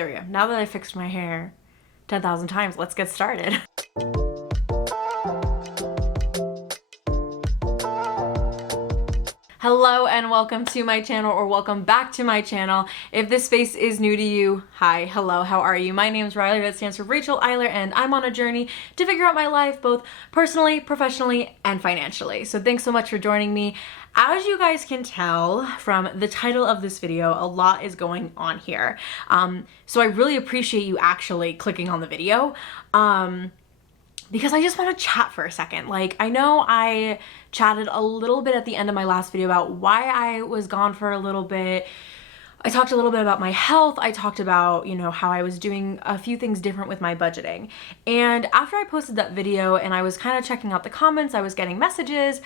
there we go. Now that I fixed my hair 10,000 times, let's get started. Hello and welcome to my channel, or welcome back to my channel. If this space is new to you, hi, hello, how are you? My name is Reyler, that stands for Rachel Eyler, and I'm on a journey to figure out my life both personally, professionally, and financially. So thanks so much for joining me. As you guys can tell from the title of this video, a lot is going on here. So I really appreciate you actually clicking on the video. Because I just want to chat for a second. Like, I know I chatted a little bit at the end of my last video about why I was gone for a little bit. I talked a little bit about my health. I talked about, you know, how I was doing a few things different with my budgeting. And after I posted that video and I was kind of checking out the comments, I was getting messages,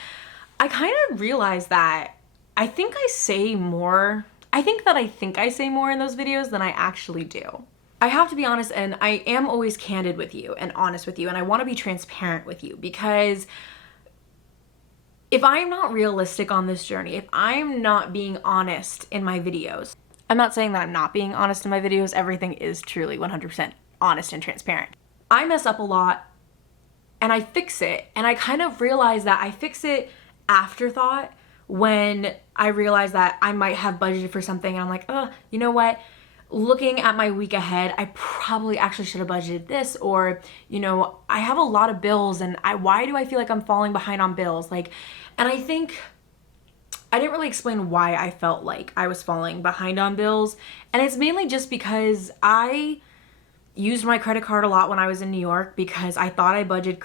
I kind of realized that I think I say more in those videos than I actually do. I have to be honest, and I am always candid with you and honest with you, and I want to be transparent with you, because if I'm not realistic on this journey, if I'm not being honest in my videos, I'm not saying that I'm not being honest in my videos, everything is truly 100% honest and transparent. I mess up a lot and I fix it, and I kind of realize that I fix it afterthought when I realize that I might have budgeted for something and I'm like, oh, you know what? Looking at my week ahead, I probably actually should have budgeted this, or, you know, I have a lot of bills and why do I feel like I'm falling behind on bills? Like, and I think I didn't really explain why I felt like I was falling behind on bills. And it's mainly just because I used my credit card a lot when I was in New York because I thought I budgeted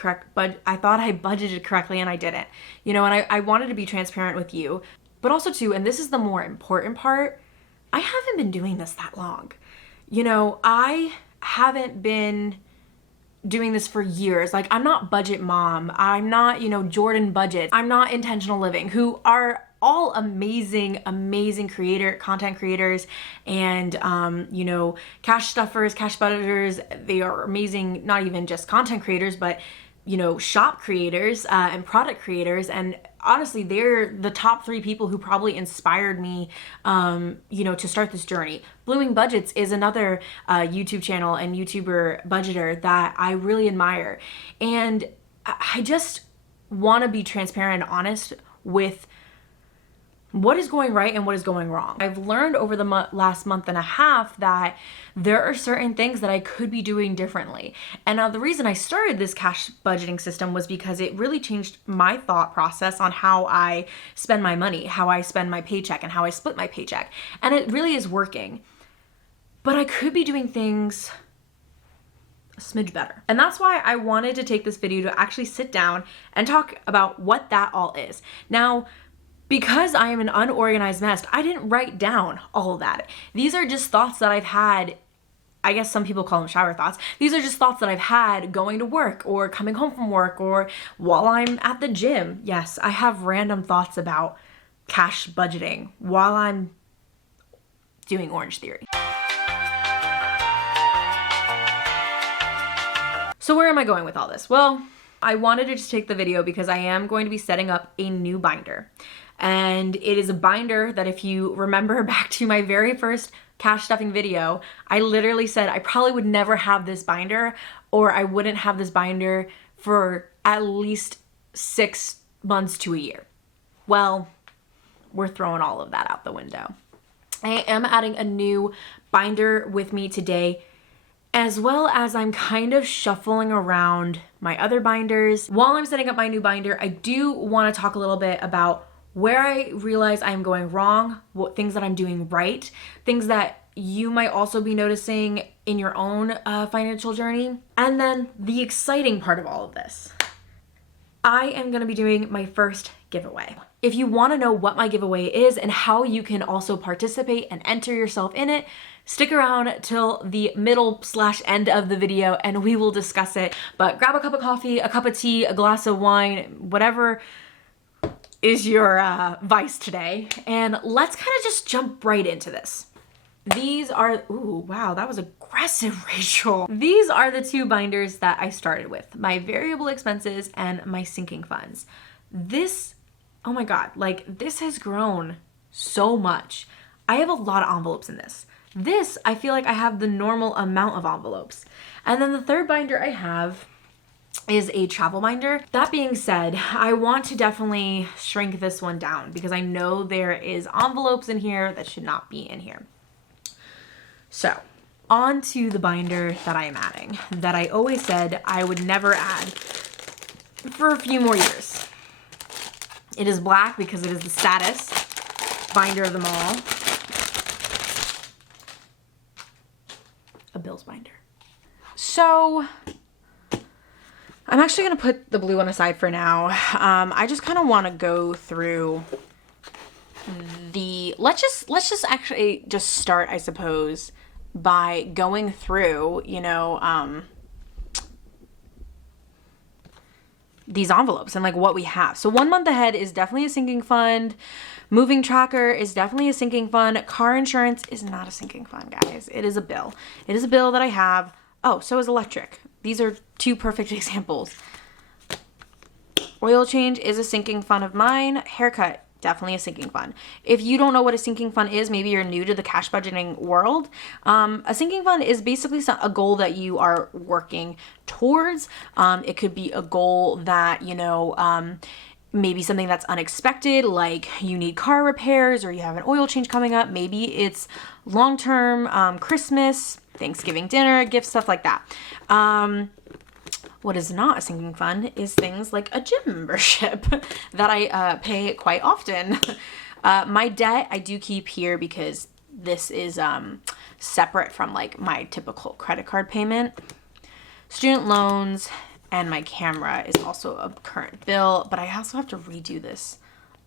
correctly and I didn't, you know, and I wanted to be transparent with you, but also too, and this is the more important part, I haven't been doing this that long. You know, I haven't been doing this for years. Like, I'm not Budget Mom. I'm not, you know, Jordan Budget. I'm not Intentional Living, who are all amazing, amazing content creators, and, you know, cash stuffers, cash budgeters. They are amazing, not even just content creators, but, you know, shop creators and product creators. And honestly, they're the top 3 people who probably inspired me, you know, to start this journey. Blooming Budgets is another YouTube channel and YouTuber budgeter that I really admire. And I just want to be transparent and honest with what is going right and what is going wrong. I've learned over the last month and a half that there are certain things that I could be doing differently. And now the reason I started this cash budgeting system was because it really changed my thought process on how I spend my money, how I spend my paycheck, and how I split my paycheck. And it really is working. But I could be doing things a smidge better. And that's why I wanted to take this video to actually sit down and talk about what that all is. Now, because I am an unorganized mess, I didn't write down all of that. These are just thoughts that I've had. I guess some people call them shower thoughts. These are just thoughts that I've had going to work or coming home from work or while I'm at the gym. Yes, I have random thoughts about cash budgeting while I'm doing Orange Theory. So where am I going with all this? Well, I wanted to just take the video because I am going to be setting up a new binder. And it is a binder that, if you remember back to my very first cash stuffing video, I literally said I probably would never have this binder, or I wouldn't have this binder for at least 6 months to a year. Well, we're throwing all of that out the window. I am adding a new binder with me today, as well as I'm kind of shuffling around my other binders. While I'm setting up my new binder, I do want to talk a little bit about where I realize I'm going wrong, what things that I'm doing right, things that you might also be noticing in your own financial journey. And then the exciting part of all of this, I am going to be doing my first giveaway. If you want to know what my giveaway is and how you can also participate and enter yourself in it, stick around till the middle/end of the video and we will discuss it. But grab a cup of coffee, a cup of tea, a glass of wine, whatever is your vice today, and let's kind of just jump right into this. These are, ooh, wow, that was aggressive, Rachel. These are the 2 binders that I started with, my variable expenses and my sinking funds. This, oh my God, like, this has grown so much. I have a lot of envelopes in this. This, I feel like I have the normal amount of envelopes. And then the third binder I have is a travel binder. That being said, I want to definitely shrink this one down because I know there is envelopes in here that should not be in here. So on to the binder that I am adding, that I always said I would never add for a few more years. It is black because it is the saddest binder of them all. A bills binder. So I'm actually going to put the blue one aside for now. I just kind of want to go through the, let's just actually just start, I suppose, by going through, you know, these envelopes and like what we have. So 1 month ahead is definitely a sinking fund. Moving tracker is definitely a sinking fund. Car insurance is not a sinking fund, guys. It is a bill. It is a bill that I have. Oh, so is electric. These are 2 perfect examples. Oil change is a sinking fund of mine. Haircut, definitely a sinking fund. If you don't know what a sinking fund is, maybe you're new to the cash budgeting world. A sinking fund is basically a goal that you are working towards. It could be a goal that, you know, maybe something that's unexpected, like you need car repairs or you have an oil change coming up. Maybe it's long-term, Christmas, Thanksgiving dinner, gifts, stuff like that. What is not a sinking fund is things like a gym membership that I pay quite often. My debt I do keep here because this is separate from like my typical credit card payment. Student loans and my camera is also a current bill, but I also have to redo this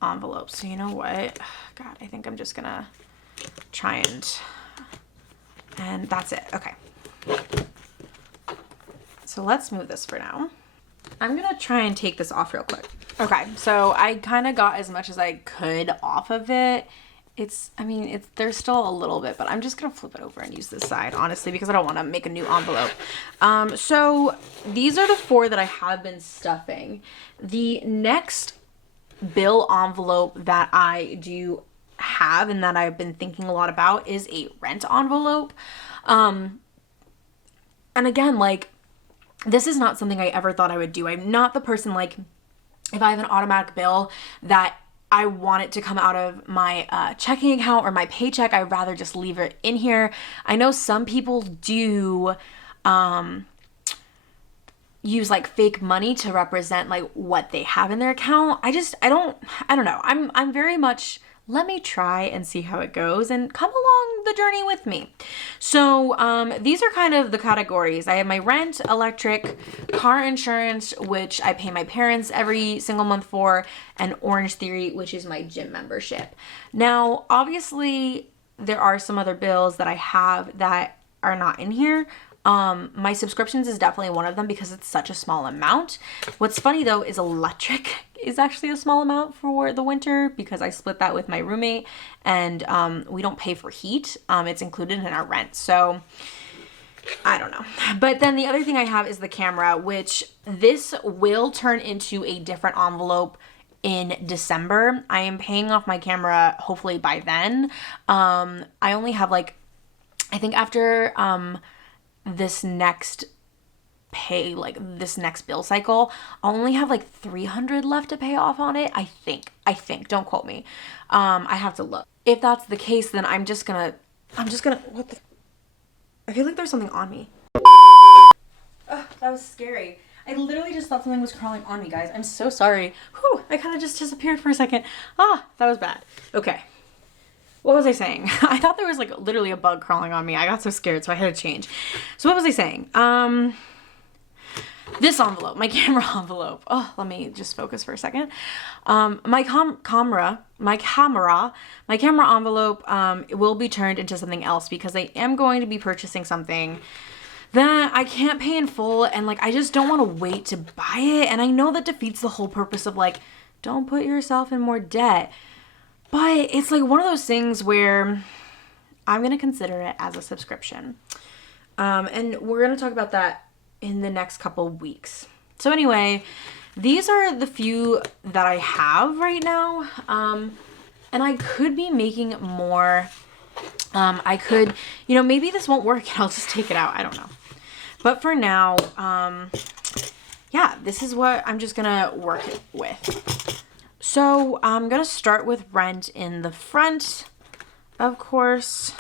envelope. So you know what? God, I think I'm just gonna try and that's it. Okay. So let's move this for now. I'm gonna try and take this off real quick. Okay, so I kind of got as much as I could off of it. There's still a little bit, but I'm just gonna flip it over and use this side, honestly, because I don't want to make a new envelope. So these are the 4 that I have been stuffing. The next bill envelope that I do have and that I've been thinking a lot about is a rent envelope. And again, like, this is not something I ever thought I would do. I'm not the person, like, if I have an automatic bill that I want it to come out of my checking account or my paycheck, I'd rather just leave it in here. I know some people do use like fake money to represent like what they have in their account. I don't know. I'm very much, let me try and see how it goes and come along the journey with me. So these are kind of the categories. I have my rent, electric, car insurance, which I pay my parents every single month for, and Orange Theory, which is my gym membership. Now, obviously, there are some other bills that I have that are not in here. My subscriptions is definitely one of them because it's such a small amount. What's funny though is electric is actually a small amount for the winter because I split that with my roommate and we don't pay for heat. It's included in our rent. So I don't know. But then the other thing I have is the camera, which this will turn into a different envelope in December. I am paying off my camera hopefully by then. I only have like, I think after this next bill cycle, I'll only have like 300 left to pay off on it. I think, don't quote me. I have to look. If that's the case, then I'm just gonna, what the, I feel like there's something on me. Ugh, that was scary. I literally just thought something was crawling on me, guys. I'm so sorry. Whew, I kind of just disappeared for a second. Ah, that was bad. Okay. What was I saying? I thought there was like literally a bug crawling on me. I got so scared, so I had to change. So what was I saying? This envelope, my camera envelope. Oh, let me just focus for a second. My camera envelope will be turned into something else because I am going to be purchasing something that I can't pay in full, and like I just don't want to wait to buy it. And I know that defeats the whole purpose of like, don't put yourself in more debt. But it's like one of those things where I'm going to consider it as a subscription. And we're going to talk about that in the next couple weeks. So anyway, these are the few that I have right now. And I could be making more I could, you know, maybe this won't work and I'll just take it out. I don't know. But for now, yeah, this is what I'm just gonna work it with. So I'm gonna start with rent in the front, of course.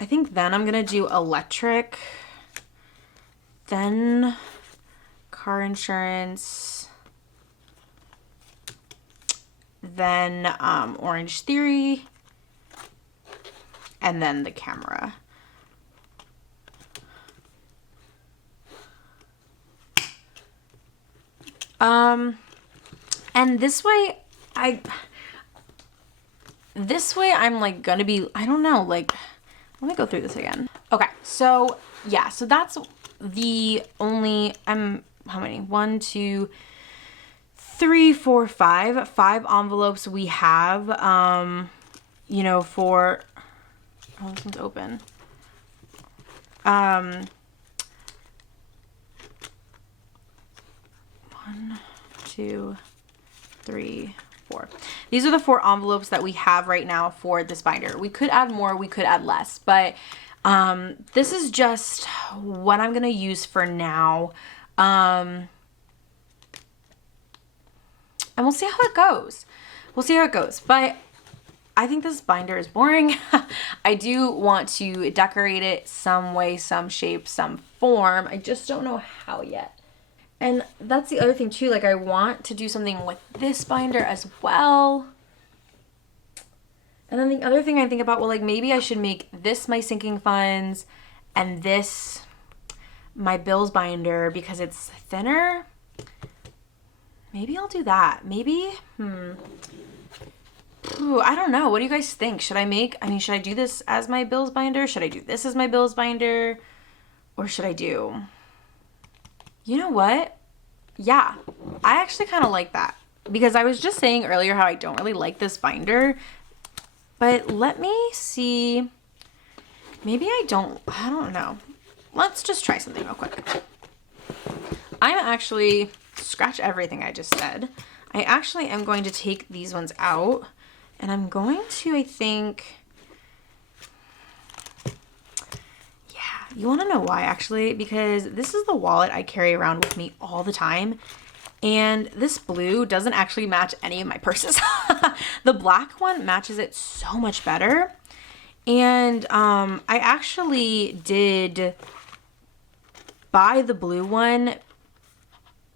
I think then I'm gonna do electric, then car insurance, then Orange Theory, and then the camera. And this way I'm like gonna be, I don't know, like, let me go through this again. Okay, so yeah, so that's the only, how many? 1, 2, 3, 4, 5 envelopes we have, you know, for, oh, this one's open. 1, 2, 3, 4. These are the 4 envelopes that we have right now for this binder. We could add more, we could add less, but this is just what I'm gonna use for now. And we'll see how it goes. We'll see how it goes. But I think this binder is boring. I do want to decorate it some way, some shape, some form. I just don't know how yet. And that's the other thing too, like I want to do something with this binder as well. And then the other thing I think about, well, like maybe I should make this my sinking funds and this my bills binder because it's thinner. Maybe I'll do that. Maybe, Ooh, I don't know. What do you guys think? Should I do this as my bills binder? Should I do this as my bills binder? Or should I do, you know what? Yeah, I actually kind of like that because I was just saying earlier how I don't really like this binder, but let me see. Maybe I don't know. Let's just try something real quick. I'm actually, scratch everything I just said. I actually am going to take these ones out and I'm going to, I think, yeah, you want to know why actually? Because this is the wallet I carry around with me all the time. And this blue doesn't actually match any of my purses. The black one matches it so much better. And I actually did buy the blue one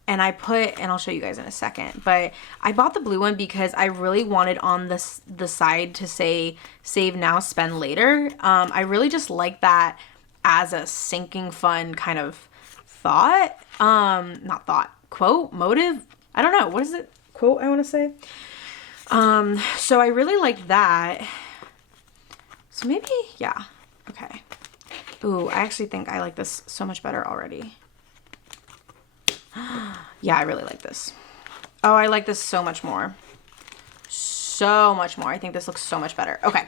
and I'll show you guys in a second, but I bought the blue one because I really wanted on the side to say save now, spend later. I really just like that as a sinking fund kind of thought. Not thought, quote, motive. I don't know. What is it? Quote, I want to say. So I really like that. So maybe, yeah. Okay. Ooh, I actually think I like this so much better already. Yeah, I really like this. Oh, I like this so much more. So much more. I think this looks so much better. Okay.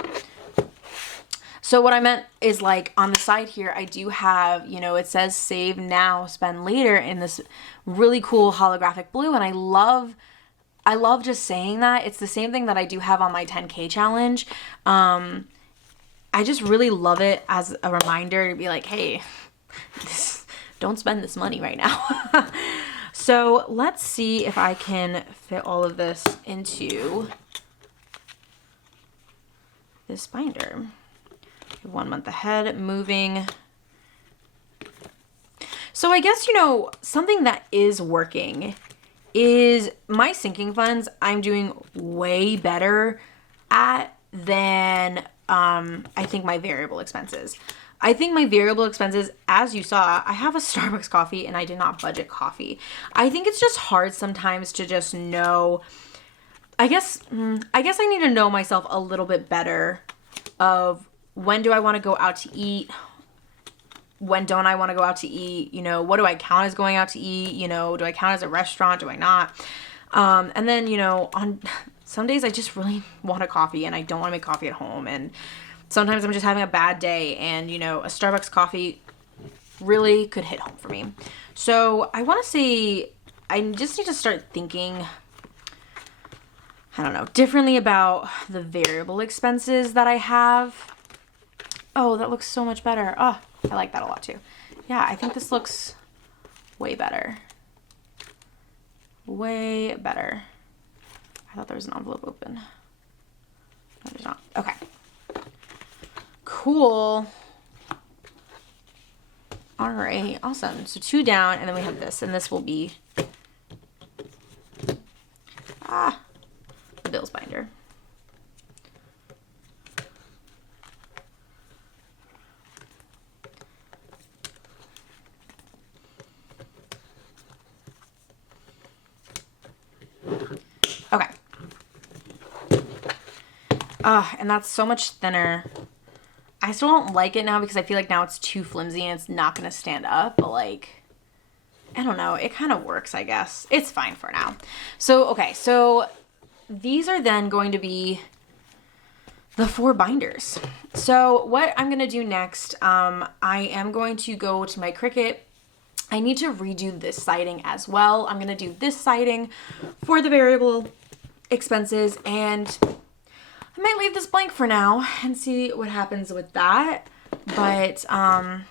So what I meant is like on the side here, I do have, you know, it says save now, spend later in this really cool holographic blue. And I love just saying that. It's the same thing that I do have on my 10K challenge. I just really love it as a reminder to be like, hey, don't spend this money right now. So let's see if I can fit all of this into this binder. 1 month ahead, moving. So I guess, you know, something that is working is my sinking funds. I'm doing way better at than I think my variable expenses. I think my variable expenses, as you saw, I have a Starbucks coffee and I did not budget coffee. I think it's just hard sometimes to just know, I guess I need to know myself a little bit better of when do I want to go out to eat? When don't I want to go out to eat? You know, what do I count as going out to eat? You know, do I count as a restaurant? Do I not? And then, you know, on some days I just really want a coffee and I don't want to make coffee at home. And sometimes I'm just having a bad day and, you know, a Starbucks coffee really could hit home for me. So I want to say I just need to start thinking I don't know, differently about the variable expenses that I have. Oh, that looks so much better. Oh, I like that a lot too. Yeah, I think this looks way better. Way better. I thought there was an envelope open. No, there's not. Okay. Cool. All right, awesome. So 2 down, and then we have this, and this will be the bills binder. Okay. And that's so much thinner. I still don't like it now because I feel like now it's too flimsy and it's not going to stand up, but like, I don't know. It kind of works, I guess. It's fine for now. So, okay. So these are then going to be the 4 binders. So what I'm going to do next, I am going to go to my Cricut. I need to redo this siding as well. I'm going to do this siding for the variable expenses, and I might leave this blank for now and see what happens with that. But yeah.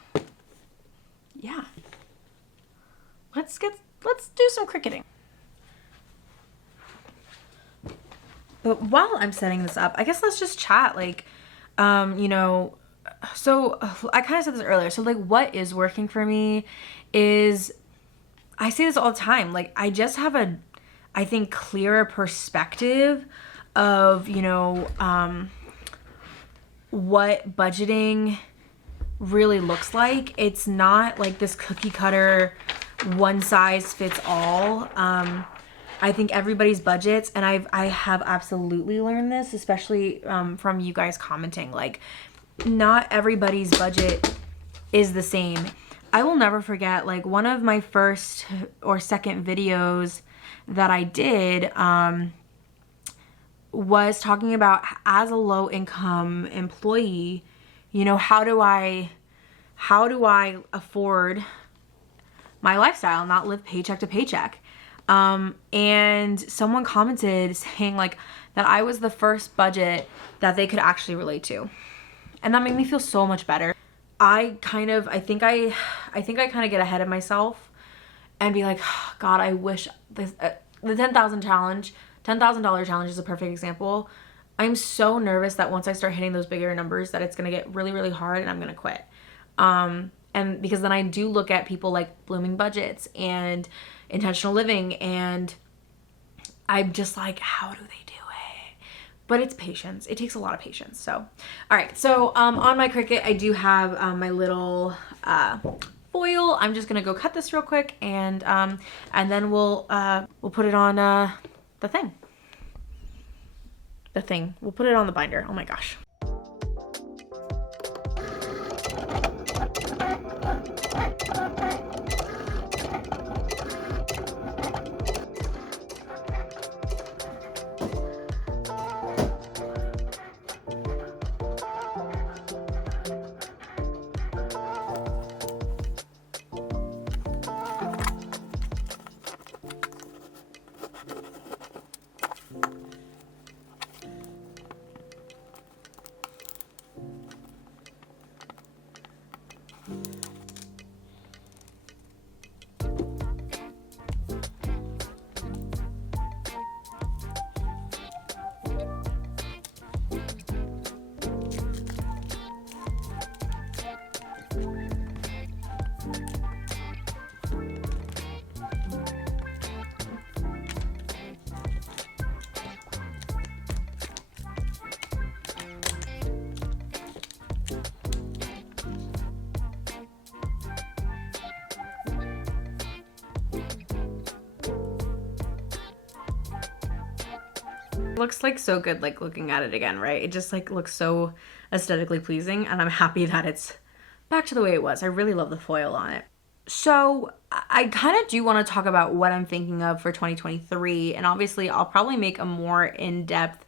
Let's do some cricketing. But while I'm setting this up, I guess let's just chat, like, you know, so I kind of said this earlier. So like what is working for me is, I say this all the time, like I just have a, I think, clearer perspective of, you know, what budgeting really looks like. It's not like this cookie cutter, one size fits all. I think everybody's budgets, and I have absolutely learned this, especially from you guys commenting, like not everybody's budget is the same. I will never forget, like one of my first or second videos that I did was talking about, as a low income employee, you know, how do I afford my lifestyle, not live paycheck to paycheck? And someone commented saying like that I was the first budget that they could actually relate to. And that made me feel so much better. I think I kind of get ahead of myself and be like, oh, God, I wish this, the $10,000 challenge is a perfect example. I'm so nervous that once I start hitting those bigger numbers that it's going to get really, really hard and I'm going to quit. And because then I do look at people like Blooming Budgets and Intentional Living, and I'm just like, how do they do it? But it's patience. It takes a lot of patience. So, all right. So, on my Cricut, I do have my little foil. I'm just gonna go cut this real quick, and then we'll put it on the thing. We'll put it on the binder. Oh my gosh. Looks like so good, like looking at it again, right? It just like looks so aesthetically pleasing, and I'm happy that it's back to the way it was. I really love the foil on it. So I kind of do want to talk about what I'm thinking of for 2023, and obviously I'll probably make a more in-depth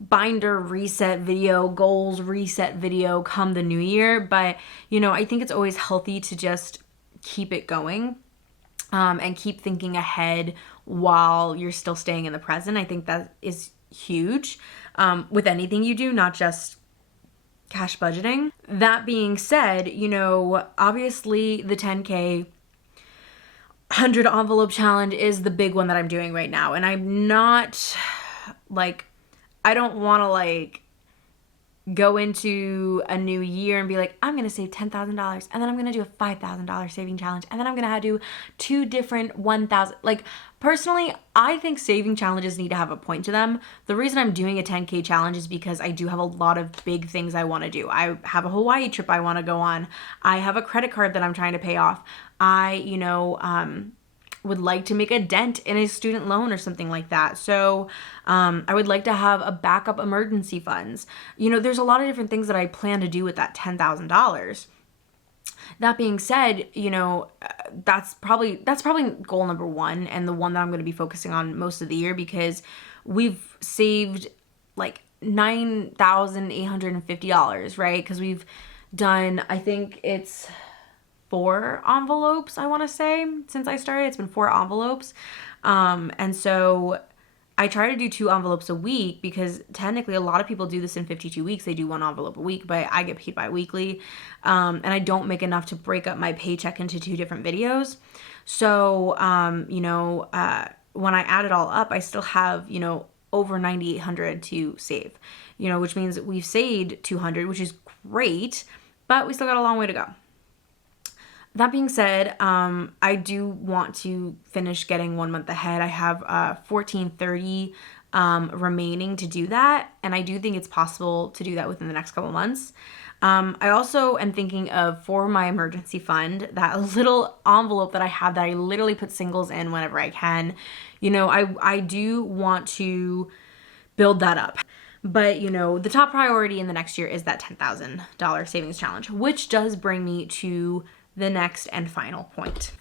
binder reset video, goals reset video come the new year, but you know, I think it's always healthy to just keep it going. and keep thinking ahead while you're still staying in the present. I think that is huge with anything you do, not just cash budgeting. That being said, you know, obviously the 10K 100 envelope challenge is the big one that I'm doing right now. And I'm not like, I don't want to like go into a new year and be like, I'm going to save $10,000 and then I'm going to do a $5,000 saving challenge and then I'm going to do 2 different 1,000. Like, personally, I think saving challenges need to have a point to them. The reason I'm doing a 10K challenge is because I do have a lot of big things I want to do. I have a Hawaii trip I want to go on. I have a credit card that I'm trying to pay off. I, would like to make a dent in a student loan or something like that. So I would like to have a backup emergency funds. You know, there's a lot of different things that I plan to do with that $10,000. That being said, you know, that's probably goal number 1 and the one that I'm going to be focusing on most of the year, because we've saved like $9,850, right? Because we've done, I think it's 4 envelopes, I want to say, since I started. It's been 4 envelopes. And so I try to do 2 envelopes a week, because technically a lot of people do this in 52 weeks. They do 1 envelope a week, but I get paid bi-weekly. And I don't make enough to break up my paycheck into 2 different videos. So, when I add it all up, I still have, over $9,800 to save, which means we've saved $200, which is great, but we still got a long way to go. That being said, I do want to finish getting 1 month ahead. I have $1,430 remaining to do that, and I do think it's possible to do that within the next couple months. I also am thinking of, for my emergency fund, that little envelope that I have that I literally put singles in whenever I can. I do want to build that up. But, the top priority in the next year is that $10,000 savings challenge, which does bring me to the next and final point.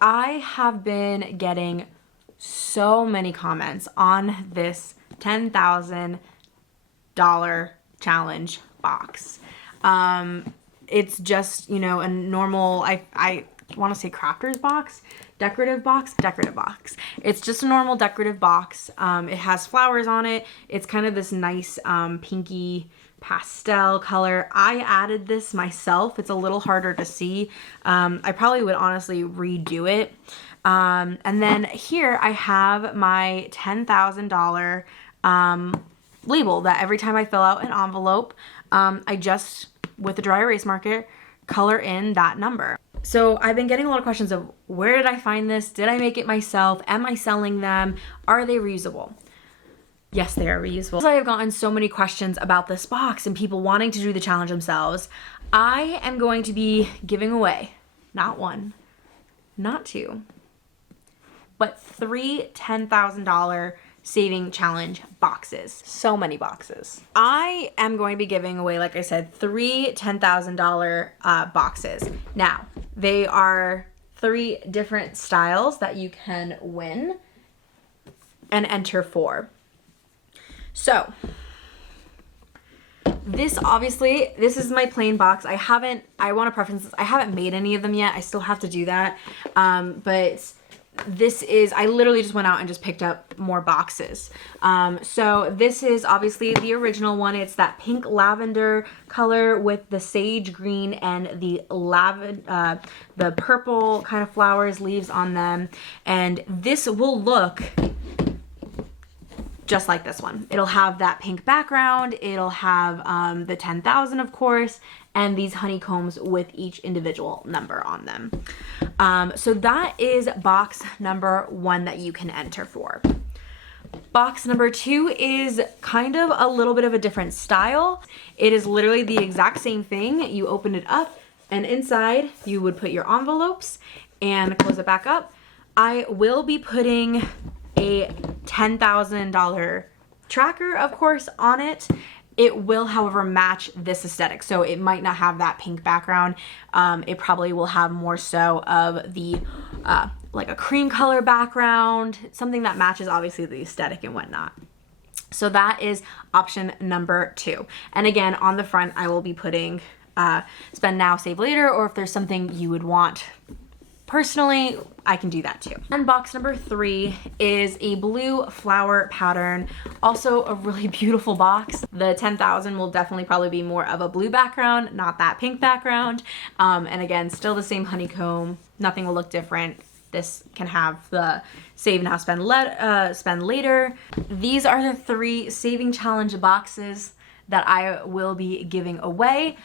I have been getting so many comments on this $10,000 challenge box. It's just, a normal, I want to say crafter's box, decorative box. It's just a normal decorative box. It has flowers on it. It's kind of this nice pinky pastel color. I added this myself. It's a little harder to see. I probably would honestly redo it. And then here I have my $10,000 label that every time I fill out an envelope, I just, with a dry erase marker, color in that number. So I've been getting a lot of questions of, where did I find this? Did I make it myself? Am I selling them? Are they reusable? Yes, they are reusable. I have gotten so many questions about this box and people wanting to do the challenge themselves. I am going to be giving away not 1, not 2, but 3 $10,000 saving challenge boxes. So many boxes. I am going to be giving away, like I said, 3 $10,000 boxes. Now, they are 3 different styles that you can win and enter for. So, this is my plain box. I want to preference this. I haven't made any of them yet. I still have to do that. But I literally just went out and just picked up more boxes. So this is obviously the original one. It's that pink lavender color with the sage green and the purple kind of flowers, leaves on them. And this will look just like this one. It'll have that pink background. It'll have the 10,000, of course, and these honeycombs with each individual number on them. So that is box number 1 that you can enter for. Box number 2 is kind of a little bit of a different style. It is literally the exact same thing. You open it up, and inside you would put your envelopes and close it back up. I will be putting a $10,000 tracker, of course, on it. It will, however, match this aesthetic. So it might not have that pink background. It probably will have more so of the like a cream color background, something that matches obviously the aesthetic and whatnot. So that is option number 2. And again, on the front, I will be putting spend now, save later, or if there's something you would want personally, I can do that too. And box number 3 is a blue flower pattern. Also a really beautiful box. The 10,000 will definitely probably be more of a blue background, not that pink background. And again, still the same honeycomb. Nothing will look different. This can have the save now, spend later. These are the 3 saving challenge boxes that I will be giving away.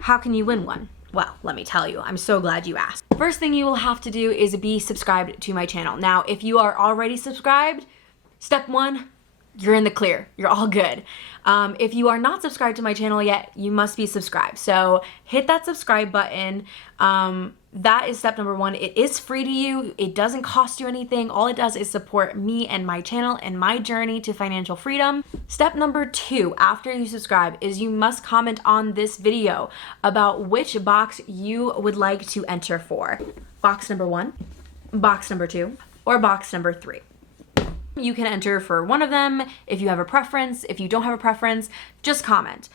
How can you win one? Well, let me tell you, I'm so glad you asked. First thing you will have to do is be subscribed to my channel. Now, if you are already subscribed, step 1, you're in the clear. You're all good. If you are not subscribed to my channel yet, you must be subscribed. So hit that subscribe button. That is step number 1. It is free to you. It doesn't cost you anything. All it does is support me and my channel and my journey to financial freedom. Step number 2, after you subscribe, is you must comment on this video about which box you would like to enter for. Box number 1, box number 2, or box number 3. You can enter for one of them if you have a preference. If you don't have a preference, just comment.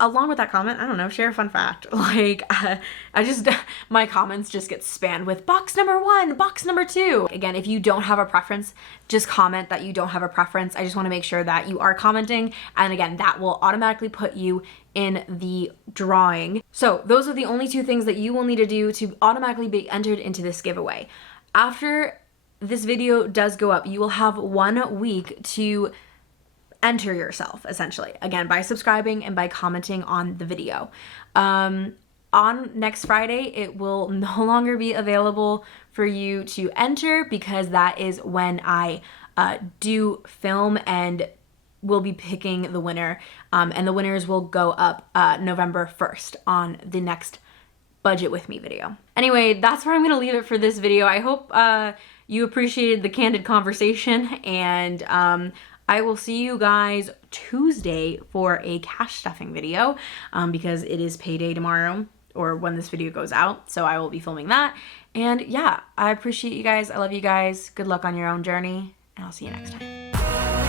Along with that comment, I don't know, share a fun fact. Like, my comments just get spammed with box number 1, box number 2. Again, if you don't have a preference, just comment that you don't have a preference. I just want to make sure that you are commenting. And again, that will automatically put you in the drawing. So those are the only 2 things that you will need to do to automatically be entered into this giveaway. After this video does go up, you will have 1 week to enter yourself, essentially, again, by subscribing and by commenting on the video. On next Friday, it will no longer be available for you to enter because that is when I do film and will be picking the winner. And the winners will go up November 1st on the next Budget With Me video. Anyway, that's where I'm gonna leave it for this video. I hope you appreciated the candid conversation, and I will see you guys Tuesday for a cash stuffing video because it is payday tomorrow, or when this video goes out, so I will be filming that. And yeah, I appreciate you guys. I love you guys. Good luck on your own journey, and I'll see you next time.